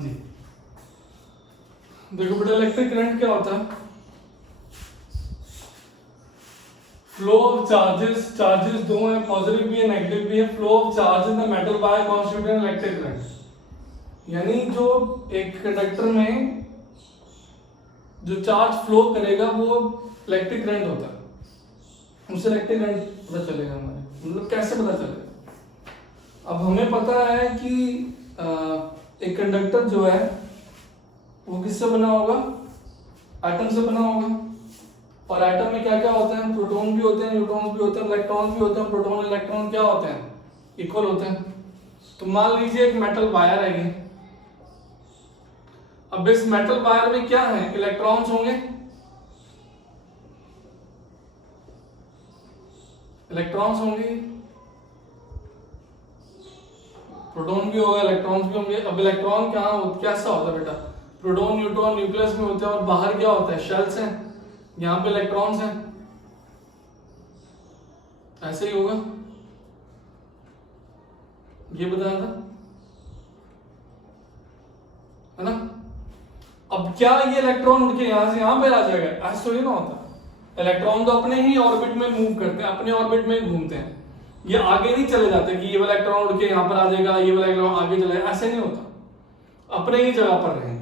जी देखो बेटा, electric current क्या होता है? फ्लो ऑफ चार्जेस, चार्जेस दो हैं, पॉजिटिव भी है नेगेटिव भी है। Flow of charge in the metal wire constitute electric current. यानी जो एक कंडक्टर में जो चार्ज फ्लो करेगा वो इलेक्ट्रिक करंट होता है। उससे इलेक्ट्रिक करंट पता चलेगा हमारे, मतलब कैसे पता चलेगा? अब हमें पता है कि एक कंडक्टर जो है वो किससे बना होगा? एटम से बना होगा। और एटम में क्या क्या होते हैं? प्रोटॉन भी होते हैं, न्यूट्रॉन भी होते हैं, इलेक्ट्रॉन भी होते हैं। प्रोटॉन और इलेक्ट्रॉन क्या होते हैं? इक्वल होते हैं। तो मान लीजिए एक मेटल वायर है ये। अब इस मेटल वायर में क्या है? इलेक्ट्रॉन्स होंगे, इलेक्ट्रॉन्स होंगे, प्रोटॉन भी होगा, इलेक्ट्रॉन्स भी होंगे। अब इलेक्ट्रॉन कैसा होता है बेटा? प्रोटॉन न्यूट्रॉन न्यूक्लियस में होते हैं और बाहर क्या होता है? शेल्स हैं, यहां पे इलेक्ट्रॉन्स हैं। ऐसे ही होगा, ये बताया था, है ना? अब क्या ये इलेक्ट्रॉन उड़ के यहां से यहां पे आ जाएगा? ऐसा तो नहीं ना होता। इलेक्ट्रॉन तो अपने ही ऑर्बिट में मूव करते हैं, अपने ऑर्बिट में घूमते हैं। ये आगे नहीं चले जाते कि ये वाला इलेक्ट्रॉन उड़ के यहां पर आ जाएगा, ये वाला इलेक्ट्रॉन आगे चला जाएगा, ऐसे नहीं होता। अपने ही जगह पर रहेंगे।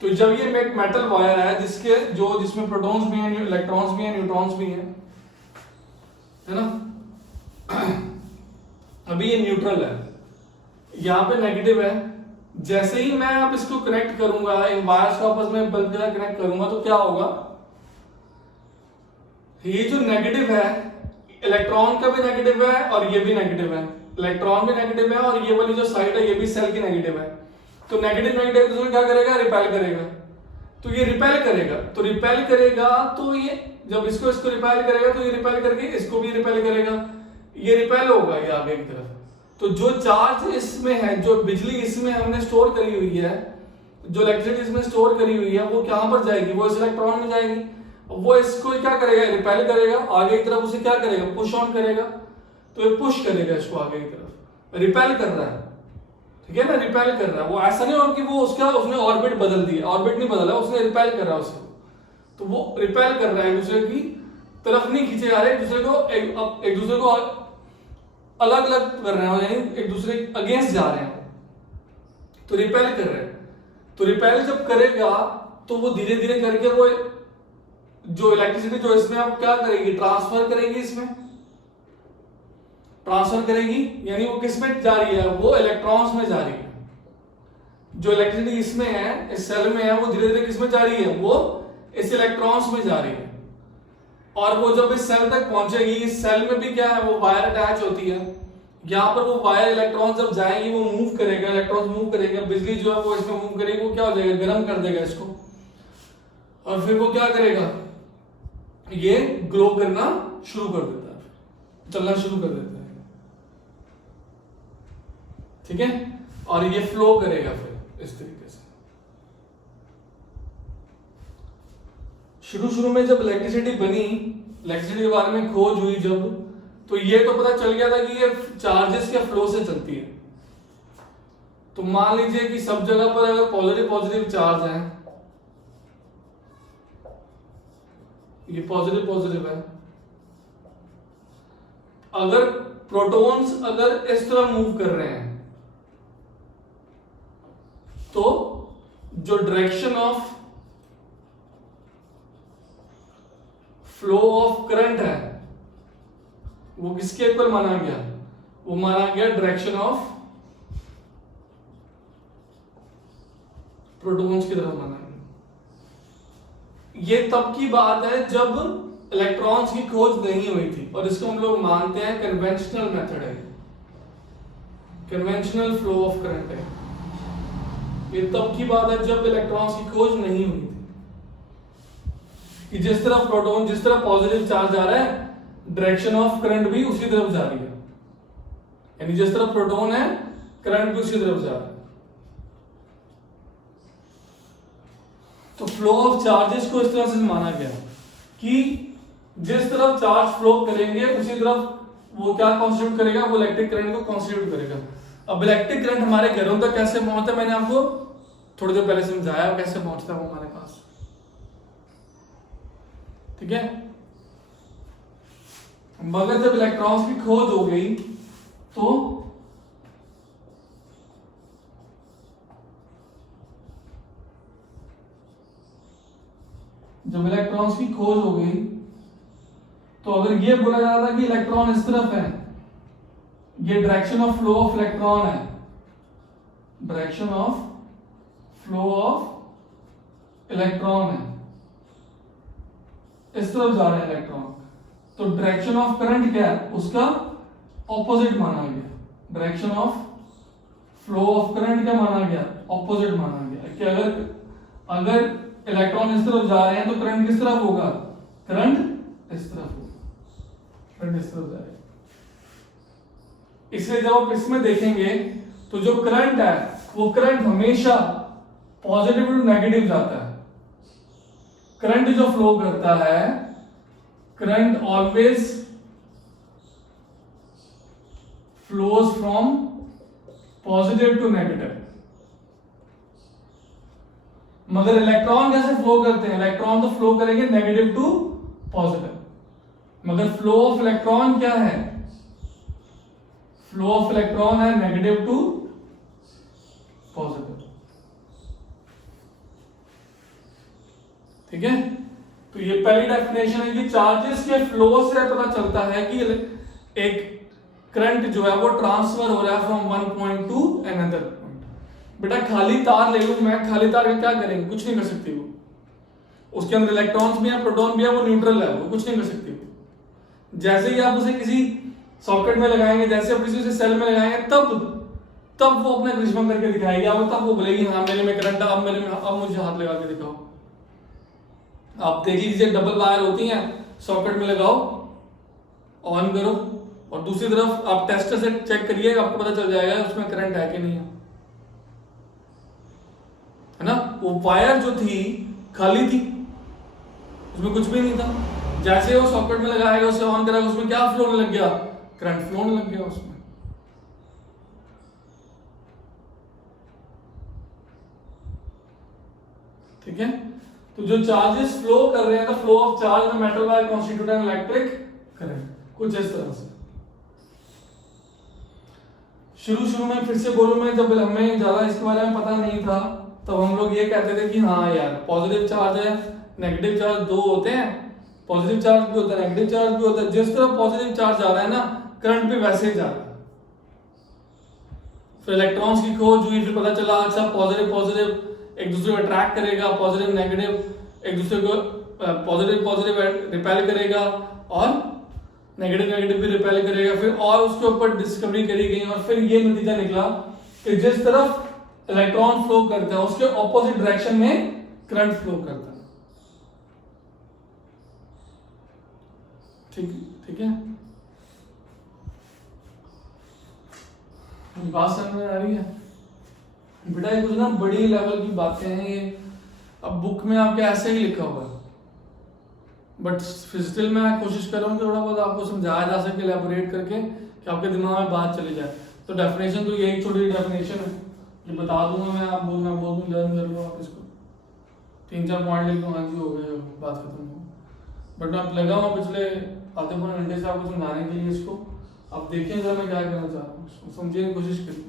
तो जब ये एक मेटल वायर है जिसमें प्रोटॉन्स भी हैं, इलेक्ट्रॉन्स भी हैं, न्यूट्रॉन्स भी हैं, है ना? अभी ये न्यूट्रल है, यहां पे नेगेटिव है। जैसे ही मैं अब इसको कनेक्ट करूंगा, इन वायर्स को आपस में बल्ब के साथ कनेक्ट करूंगा तो क्या होगा? ये जो नेगेटिव है, इलेक्ट्रॉन का भी नेगेटिव है और ये भी नेगेटिव है। इलेक्ट्रॉन भी नेगेटिव है और ये वाली जो साइड है ये भी सेल की नेगेटिव है। तो नेगेटिव नेगेटिव दूसरे क्या करेगा? रिपेल करेगा। तो ये रिपेल करेगा, तो रिपेल करेगा तो ये जब इसको रिपेल करेगा तो ये रिपेल करके इसको भी रिपेल करेगा, ये रिपेल होगा ये आगे की तरफ। तो जो चार्ज इसमें है, जो बिजली इसमें हमने स्टोर करी हुई है, जो इलेक्ट्रिसिटी इसमें स्टोर करी हुई है, वो कहां पर जाएगी? वो इस इलेक्ट्रॉन में जाएगी। वो इसको क्या करेगा? रिपेल करेगा, आगे की तरफ उसे क्या करेगा? पुश ऑन करेगा। तो ये पुश करेगा इसको आगे की तरफ, रिपेल कर रहा है, ठीक है ना? रिपेल कर रहा है। वो ऐसा नहीं होगा कि वो उसने ऑर्बिट बदल दिया, ऑर्बिट नहीं बदला, उसने रिपेल कर रहा है उसको। तो वो रिपेल कर रहा है, एक दूसरे की तरफ नहीं खींचे जा रहे, एक दूसरे को अलग अलग कर रहे हैं, यानी एक दूसरे अगेंस्ट जा रहे हैं। तो रिपेल कर रहे हैं। तो रिपेल जब करेगा तो वो धीरे धीरे करके वो जो इलेक्ट्रिसिटी जो इसमें अब क्या करेगी? ट्रांसफर करेगी, इसमें ट्रांसफर करेगी। यानी वो किस में जा रही है? वो इलेक्ट्रॉन्स में जा रही है। जो इलेक्ट्रिसिटी इसमें है, इस सेल में है, वो धीरे धीरे किस में जा रही है? वो इस इलेक्ट्रॉन्स में जा रही है। और वो जब इस सेल तक पहुंचेगी, इस सेल में भी क्या है? वो वायर अटैच होती है। यहाँ पर वो वायर इलेक्ट्रॉन जब जाएंगी वो मूव करेगा, इलेक्ट्रॉन मूव करेगा, बिजली जो है वो इसमें मूव करेगी। वो क्या हो जाएगा? गर्म कर देगा इसको, और फिर वो क्या करेगा? ये ग्लो करना शुरू कर देता है, चलना शुरू कर देता है, ठीक है? और ये फ्लो करेगा फिर इस तरीके से। शुरू में जब इलेक्ट्रिसिटी बनी, इलेक्ट्रिसिटी के बारे में खोज हुई जब, तो ये तो पता चल गया था कि ये चार्जेस के फ्लो से चलती है। तो मान लीजिए कि सब जगह पर अगर पॉजिटिव चार्ज है, ये पॉजिटिव है, अगर प्रोटॉन्स अगर इस तरह मूव कर रहे हैं तो जो direction of flow of current है वो किसके ऊपर माना गया? वो माना गया डायरेक्शन ऑफ प्रोटॉन्स की तरफ माना गया। ये तब की बात है जब इलेक्ट्रॉन्स की खोज नहीं हुई थी, और इसको हम लोग मानते हैं कन्वेंशनल मेथड है, कन्वेंशनल फ्लो ऑफ करंट है। ये तब की बात है जब इलेक्ट्रॉन्स की खोज नहीं हुई थी, कि जिस तरफ प्रोटॉन, जिस तरफ पॉजिटिव चार्ज आ रहा है, डायरेक्शन ऑफ करंट भी उसी तरफ जा रही है। यानी जिस तरफ प्रोटॉन है, करंट भी उसी तरफ जा रहा है। तो फ्लो ऑफ चार्जेस को इस तरह से माना गया कि जिस तरफ चार्ज फ्लो करेंगे उसी तरफ वो क्या कॉन्स्टिट्यूट करेगा? वो इलेक्ट्रिक करंट को कॉन्स्टिट्यूट करेगा। अब इलेक्ट्रिक करंट हमारे घरों तक कैसे पहुंचता है? मैंने आपको थोड़ी देर पहले समझाया कैसे पहुंचता है वो हमारे पास, ठीक है। मगर जब इलेक्ट्रॉन्स की खोज हो गई तो जब इलेक्ट्रॉन्स की खोज हो गई तो अगर ये बोला जा रहा था कि इलेक्ट्रॉन इस तरफ है, ये direction of flow of electron है, direction of flow of electron है, इस तरफ जा रहे हैं इलेक्ट्रॉन, तो डायरेक्शन ऑफ करंट क्या है, उसका ऑपोजिट माना गया। Direction of flow of current क्या माना गया, ऑपोजिट माना गया कि अगर इलेक्ट्रॉन इस तरफ जा रहे हैं तो करंट किस तरफ होगा, करंट इस तरफ होगा, करंट इस तरफ जाएगा। इसलिए जब आप इसमें देखेंगे तो जो करंट है वो करंट हमेशा पॉजिटिव टू नेगेटिव जाता है। करंट जो फ्लो करता है, current always flows from positive to negative. मगर इलेक्ट्रॉन कैसे फ्लो करते हैं, इलेक्ट्रॉन तो फ्लो करेंगे नेगेटिव टू पॉजिटिव, मगर फ्लो ऑफ इलेक्ट्रॉन क्या है, फ्लो ऑफ इलेक्ट्रॉन है नेगेटिव टू पॉजिटिव, ठीक है। तो ये पहली डेफिनेशन है कि चार्जेस के फ्लो से पता चलता है कि एक करंट जो है वो ट्रांसफर हो रहा है from one point two another point. बेटा खाली तार ले लूं मैं, खाली तार का क्या करेंगे, कुछ नहीं कर सकती वो, उसके अंदर इलेक्ट्रॉन्स भी हैं, प्रोटॉन भी है, वो न्यूट्रल है, वो कुछ नहीं कर सकती वो। जैसे ही आप उसे किसी सॉकेट में लगाएंगे, जैसे आप किसी सेल में लगाएंगे, तब वो अपना करिश्मा करके दिखाएगी आपको, तब वो बोलेगी हाँ मेरे में करंट, अब मुझे हाथ लगा के दिखाओ। आप देख लीजिए डबल वायर होती हैं, सॉकेट में लगाओ, ऑन करो, और दूसरी तरफ आप टेस्टर से चेक करिए, आपको पता चल जाएगा उसमें करंट है कि नहीं है ना। वो वायर जो थी खाली थी, उसमें कुछ भी नहीं था। जैसे वो सॉकेट में लगाएगा, उसे ऑन करेगा, उसमें क्या फ्लो होने लग गया, करंट फ्लो होने लग गया उसमें। ठीक है, तो जो चार्जेस फ्लो कर रहे हैं, तो flow of charge in metal wire constitute an electric current, कुछ इस तरह से। शुरू में फिर से बोलूं मैं, जब हमें ज्यादा इसके बारे में पता नहीं था तब हम लोग ये कहते थे कि हाँ यार पॉजिटिव चार्ज है, नेगेटिव चार्ज दो होते हैं, पॉजिटिव चार्ज भी होता है, नेगेटिव चार्ज भी होता है। जिस तरह पॉजिटिव चार्ज जा रहा है ना, करंट भी वैसे ही जा रहा है। फिर इलेक्ट्रॉन्स की खोज हुई, फिर पता चला अच्छा पॉजिटिव एक दूसरे को अट्रैक्ट करेगा, पॉजिटिव नेगेटिव एक दूसरे को पॉजिटिव रिपेल करेगा, और नेगेटिव भी रिपेल करेगा। फिर और उसके ऊपर डिस्कवरी करी गई, और फिर ये नतीजा निकला कि जिस तरफ इलेक्ट्रॉन फ्लो करता है उसके ऑपोजिट डायरेक्शन में करंट फ्लो करता है। ठीक है, बात समझ में आ रही है बेटा? ये कुछ ना बड़ी लेवल की बातें हैं ये, अब बुक में आपके ऐसे ही लिखा हुआ है, बट स्टिल मैं कोशिश कर रहा हूँ कि थोड़ा बहुत आपको समझाया जा सके, एलैबोरेट करके, कि आपके दिमाग में बात चली जाए। तो डेफिनेशन तो यही छोटी डेफिनेशन है, ये बता दूंगा मैं, आप बोल दूँ, लर्न कर लो आप इसको, 3-4 पॉइंट लिख दो, हाँ जी हो गए, बात खत्म हो। बट मैं लगा हूँ पिछले आधे पौने घंटे से आपको समझाने के लिए इसको। आप देखिए जरा मैं क्या करना चाह रहा हूँ, समझने की कोशिश करिए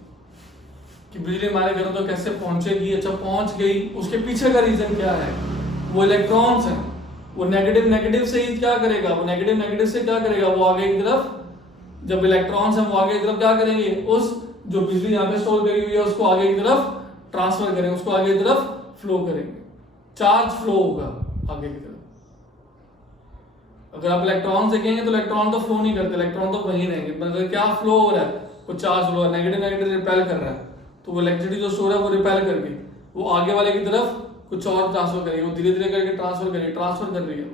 कि बिजली हमारे घरों तो कैसे पहुंचेगी। अच्छा पहुंच गई, उसके पीछे का रीजन क्या है, वो इलेक्ट्रॉन्स हैं, वो नेगेटिव से ही क्या करेगा, वो नेगेटिव से क्या करेगा, वो आगे की तरफ, जब इलेक्ट्रॉन्स हैं वो आगे की तरफ क्या करेंगे, उस जो बिजली यहाँ पे स्टोर करी हुई है उसको आगे की तरफ ट्रांसफर करेंगे, उसको आगे की तरफ फ्लो करेंगे, चार्ज फ्लो होगा आगे की तरफ। अगर आप इलेक्ट्रॉन देखेंगे तो इलेक्ट्रॉन तो फ्लो नहीं करते, इलेक्ट्रॉन तो वहीं रहेंगे, मतलब क्या फ्लो हो रहा है, वो चार्ज फ्लो है, नेगेटिव रिपेल कर रहा है, तो वो इलेक्ट्रिसिटी जो स्टोर है वो रिपेल करके वो आगे वाले की तरफ कुछ और ट्रांसफर करेगी, वो धीरे धीरे करके ट्रांसफर कर रही है।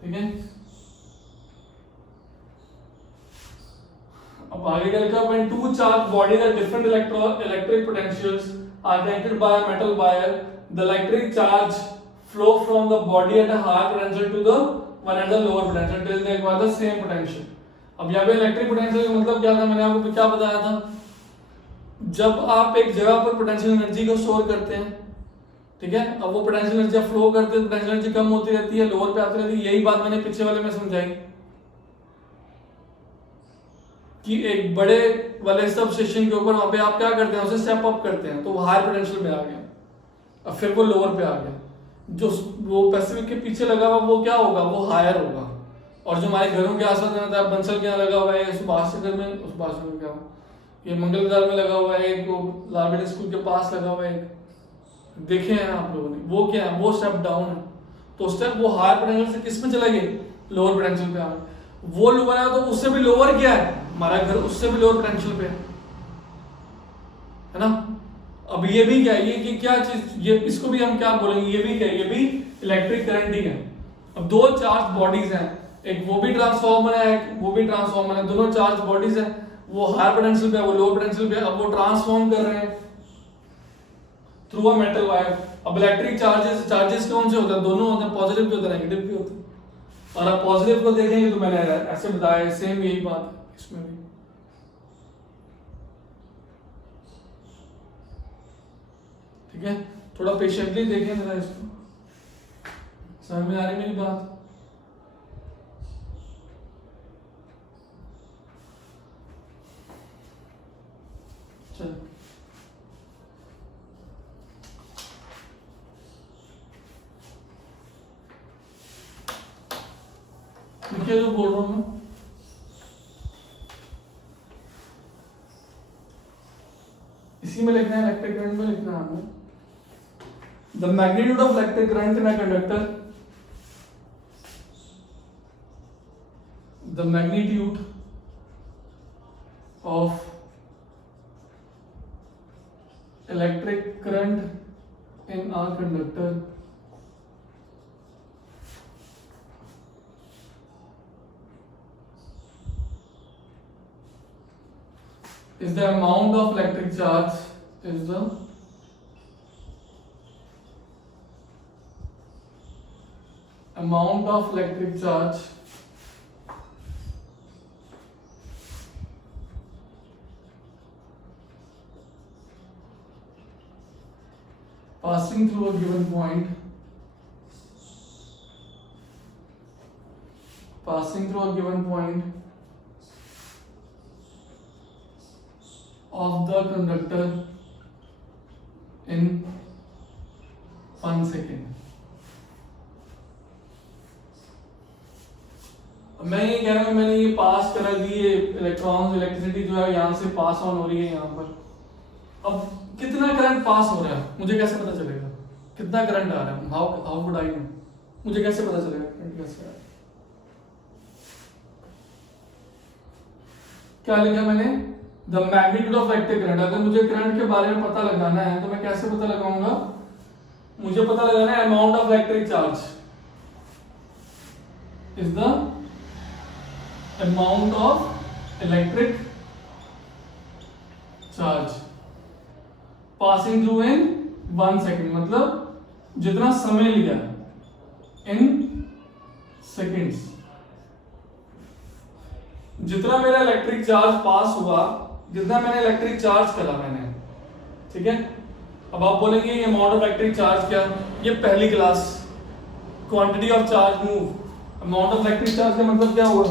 ठीक है, अब आगे क्या लिखा है, when two charged bodies at different electric potentials are connected by a metal wire, the electric charge flow from the body at a higher potential to the one at the lower potential till they acquire the same potential। अब यहाँ पे electric potential का मतलब क्या था, मैंने आपको क्या बताया था, जब आप एक जगह पर पोटेंशियल एनर्जी को स्टोर करते हैं, ठीक है, अब वो पोटेंशियल एनर्जी फ्लो करते हैं, पोटेंशियल एनर्जी कम होती रहती है, लोअर पे आती रहती है। यही बात मैंने पीछे वाले में समझाई कि एक बड़े वाले सब स्टेशन के ऊपर वहां पे आप क्या करते हैं, उसे स्टेप अप करते हैं, तो वो हायर पोटेंशियल में आ गया, अब फिर वो लोअर पे आ गया। जो वो पैसिफिक के पीछे लगा हुआ वो क्या होगा, वो हायर होगा। और जो हमारे घरों के आसपास रहता है, बंसल के यहाँ लगा हुआ है, सुभाष नगर में, सुभाष नगर क्या ये मंगल बाजार में लगा हुआ है, एक लालबेट स्कूल के पास लगा हुआ है, देखे हैं आप लोगों ने, वो क्या है, वो स्टेप डाउन है। तो स्टेप वो हायर पोटेंशियल से किस में चला गया, लोअर पोटेंशियल पे आ गया। वो लोअर आया तो उससे भी लोअर क्या है, हमारा घर उससे भी लोअर पोटेंशियल पे है ना। अब ये भी क्या है, ये कि क्या चीज, ये इसको भी हम क्या बोलेंगे, ये भी क्या है, ये भी इलेक्ट्रिक करंट ही है। अब दो चार्ज बॉडीज हैं, एक वो भी ट्रांसफॉर्मर है, एक वो भी ट्रांसफॉर्मर है, दोनों चार्ज बॉडीज हैं, वो हायर पोटेंशियल पे है, वो लोअर पोटेंशियल पे है। अब वो ट्रांसफॉर्म कर रहे हैं थ्रू अ मेटल वायर। अब इलेक्ट्रिक चार्जेस कौन से होते हैं, दोनों होते हैं, पॉजिटिव भी होते हैं, नेगेटिव भी होते हैं। और अब पॉजिटिव को देखेंगे तो मैंने ऐसे बताया, सेम यही बात है इसमें भी। ठीक है, थोड़ा पेशेंटली देखें जरा इसको, समझ में आ रही मेरी बात। चल देखिए जो बोल रहा हूं मैं, इसी में लिखना है, इलेक्ट्रिक करंट में लिखना है हमें। The magnitude of electric current in a conductor, the magnitude of electric current in a conductor is the amount of electric charge, is the amount of electric charge passing through a given point, passing through a given point of the conductor in 1 second। मैं ये कह रहा हूं, मैंने ये पास करा दी, ये electrons, electricity जो है यहां से पास ऑन हो रही है यहां पर। अब कितना करंट पास हो रहा है मुझे कैसे पता चलेगा, कितना करंट आ रहा है, हाउ वुड आई नो, मुझे कैसे पता चलेगा करंट कैसे आ रहा है। क्या लिखा मैंने, the magnitude of electric current. अगर मुझे करंट के बारे में पता लगाना है तो मैं कैसे पता लगाऊंगा, मुझे पता लगाना है amount of electric charge is the amount of electric charge passing through in 1 second, मतलब जितना समय लिया इन सेकेंड्स, जितना मेरा इलेक्ट्रिक चार्ज पास हुआ, जितना मैंने इलेक्ट्रिक चार्ज करा मैंने, ठीक है। अब आप बोलेंगे ये अमाउंट ऑफ इलेक्ट्रिक चार्ज क्या, ये पहली class quantity of charge move. Amount of electric charge का मतलब क्या हुआ,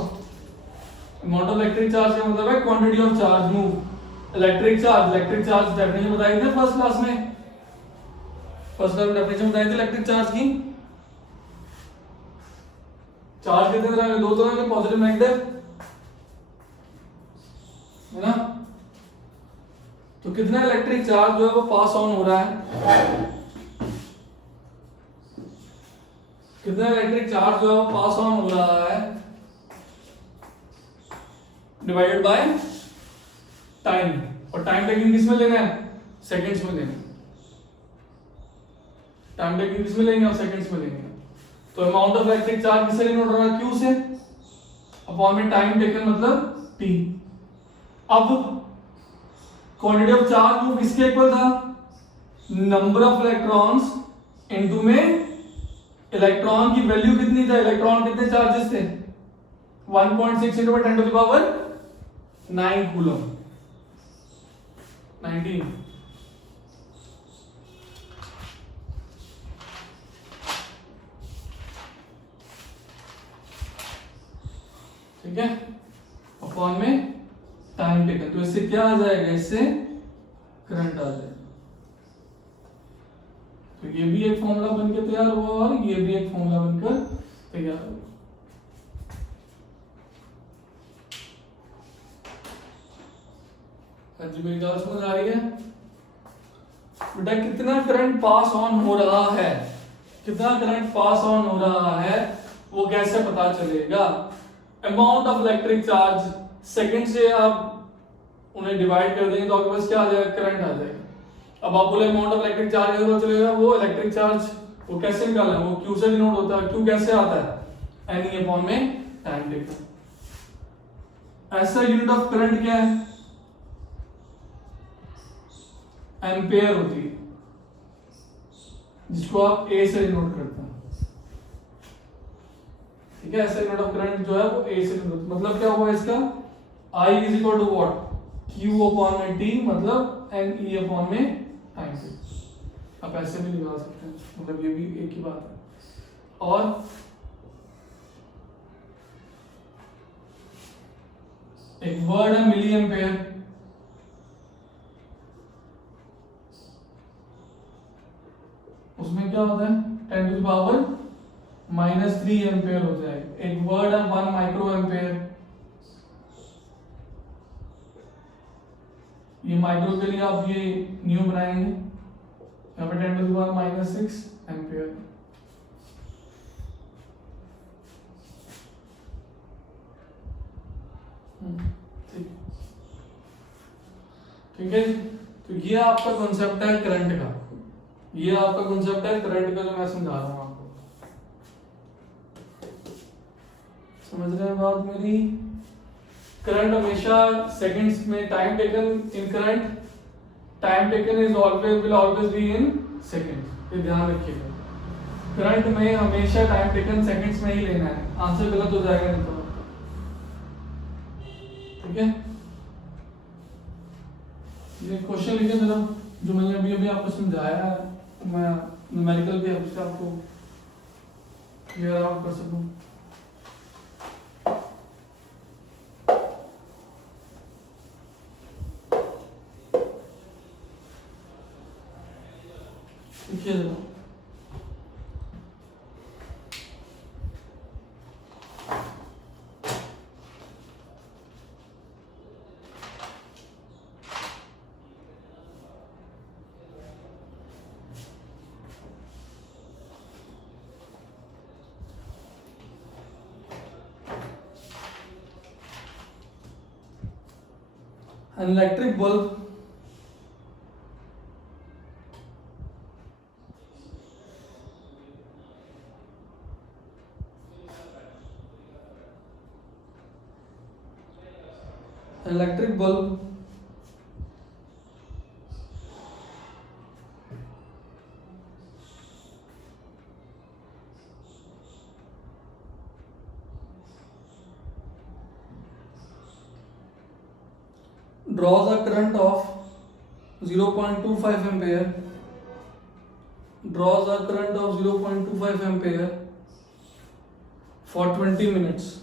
अमाउंट ऑफ इलेक्ट्रिक चार्ज का मतलब है quantity of charge move. Electric charge definition बताई थी फर्स्ट क्लास में, फर्स्ट क्लास में डेफिनेशन बताई थी इलेक्ट्रिक चार्ज की। चार्ज कितने तरह के, दो तरह के, पॉजिटिव नेगेटिव, है ना। तो कितना इलेक्ट्रिक चार्ज जो है वो पास ऑन हो रहा है, कितना इलेक्ट्रिक चार्ज जो है वो पास ऑन हो रहा है, डिवाइडेड बाय टाइम। और टाइम टेकिंग किस में लेना है, सेकंड्स में लेना है। टाइम टेकिंग किस में लेंगे, और सेकंड्स में लेंगे। तो अमाउंट ऑफ इलेक्ट्रिक चार्ज किससे डिनोट हो रहा है, क्यू से, अपॉन में टाइम टेकन मतलब टी। अब क्वांटिटी ऑफ चार्ज मूव किसके इक्वल था, नंबर ऑफ इलेक्ट्रॉन्स इनटू में इलेक्ट्रॉन की वैल्यू कितनी था, इलेक्ट्रॉन कितने चार्जेस थे, 1.6 × 10⁻⁹ कूलम। 19। ठीक है, अपॉन में टाइम टेकन, तो इससे क्या आ जाएगा, इससे करंट आ जाएगा। तो ये भी एक फॉर्मूला बनकर तैयार हुआ और ये भी एक फॉर्मूला बनकर तैयार हुआ। जी मेरी बात समझ आ रही है बेटा? कितना करंट पास ऑन हो रहा है, कितना करंट पास ऑन हो रहा है वो कैसे पता चलेगा? Amount of electric charge, second से आप उन्हें डिवाइड कर देंगे तो आपके पास क्या आ जाएगा, करंट आ जाएगा। अब आप बोले अमाउंट ऑफ इलेक्ट्रिक चार्ज कैसे पता चलेगा? वो इलेक्ट्रिक चार्ज वो कैसे निकालना है, वो क्यू से डिनोट होता है। क्यू कैसे आता है, एन अपॉन में टाइम टेकन। ऐसा यूनिट ऑफ करंट क्या है, एम्पेयर होती है, जिसको आप ए से डिनोट करते हैं। ठीक है, ऐसा यूनिट ऑफ करंट जो है वो ए से डिनोट, मतलब क्या हुआ इसका, I is equal to what, Q upon में T, मतलब एन ई अपॉन में टाइम पे। आप ऐसे भी निकाल सकते हैं, मतलब ये भी एक ही बात है। और एक वर्ड है मिली एम्पेयर, उसमें क्या होता है 10 टू द पावर -3 एम्पेयर हो जाएगा। एक वर्ड है 1 माइक्रो एम्पेयर, ये माइक्रो के लिए आप ये न्यू बनाएंगे, यहाँ पे 10 टू द पावर -6 एम्पेयर। ठीक है, तो ये आपका कॉन्सेप्ट है करंट का, ये आपका कॉन्सेप्ट है करंट का जो मैं समझा रहा हूं आपको। समझ रहे हैं बात मेरी? करंट हमेशा सेकंड्स में, time taken in current, time taken is always will always be in seconds, ये ध्यान रखिएगा। करंट में हमेशा टाइम टेकन सेकंड्स में ही लेना है, आंसर गलत हो जाएगा नहीं तो। ठीक है, ये क्वेश्चन लिखिए जरा, जो मैंने अभी अभी आपको समझाया है, मैं न्यूमेरिकल की हेल्प से आपको क्लियर आउट कर सकूं। लिखिए जरा, an electric bulb draws a current of 0.25 ampere, draws a current of 0.25 ampere for 20 minutes.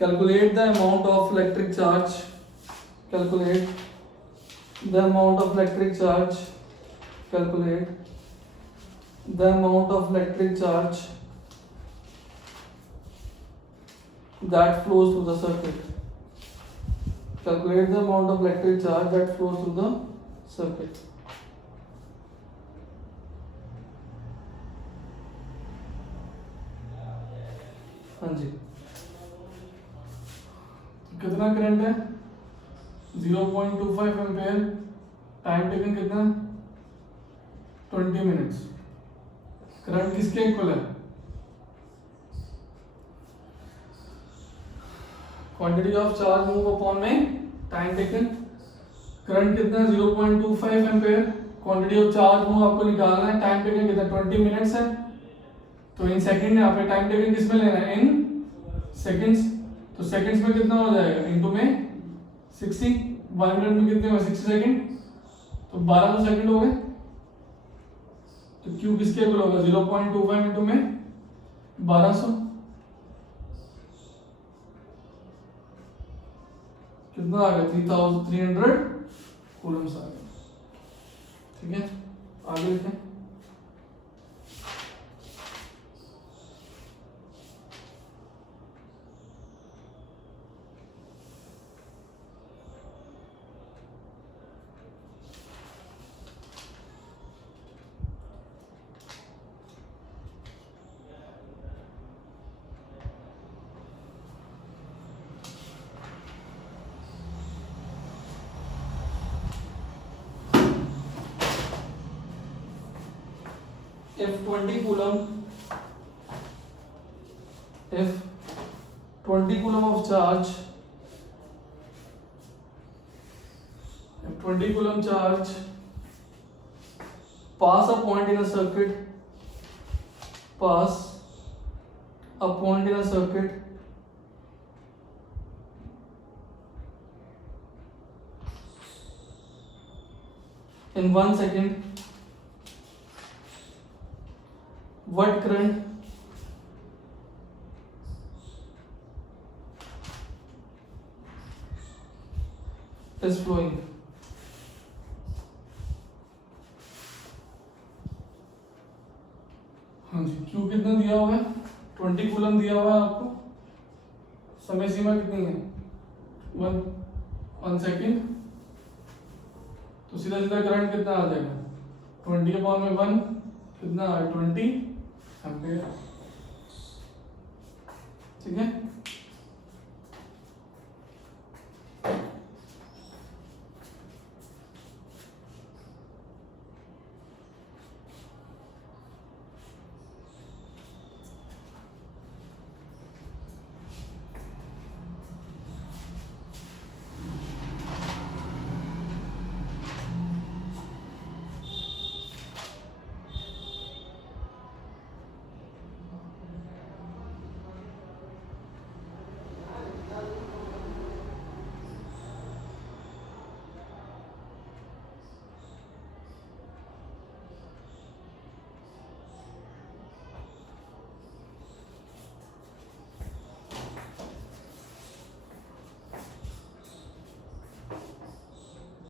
Calculate the amount of electric charge, calculate the amount of electric charge, calculate the amount of electric charge that flows through the circuit. Calculate the amount of electric charge that flows through the circuit. हाँ जी, कितना current है 0.25 ampere, time taken कितना 20 minutes. Current किसके equal है, quantity of charge move upon में time taken. Current कितना 0.25 ampere, quantity of charge move आपको निकालना है, टाइम टेकन कितना 20 मिनट्स है। तो इन सेकंड में आपने टाइम टेकन किस में लेना है, इन सेकंड्स। तो सेकंड्स में कितना हो जाएगा, इनटू में 60 1 मिनट में कितने हुए 60 सेकंड, तो 1200 सेकंड हो गए। तो Q किसके इक्वल होगा 0.25 इंटू में 1200, कितना आ गया 3300 कूलम्स आ गया। ठीक है, आगे लिखें। If 20 coulomb of charge, if 20 coulomb charge pass a point in a circuit in 1 second, what current is flowing? हाँ जी, Q कितना दिया हुआ है 20 कूलम दिया हुआ है आपको, समय सीमा कितनी है 1 सेकेंड, तो सीधा सीधा करंट कितना आ जाएगा 20/1 कितना 20 एम्पीयर। ठीक है,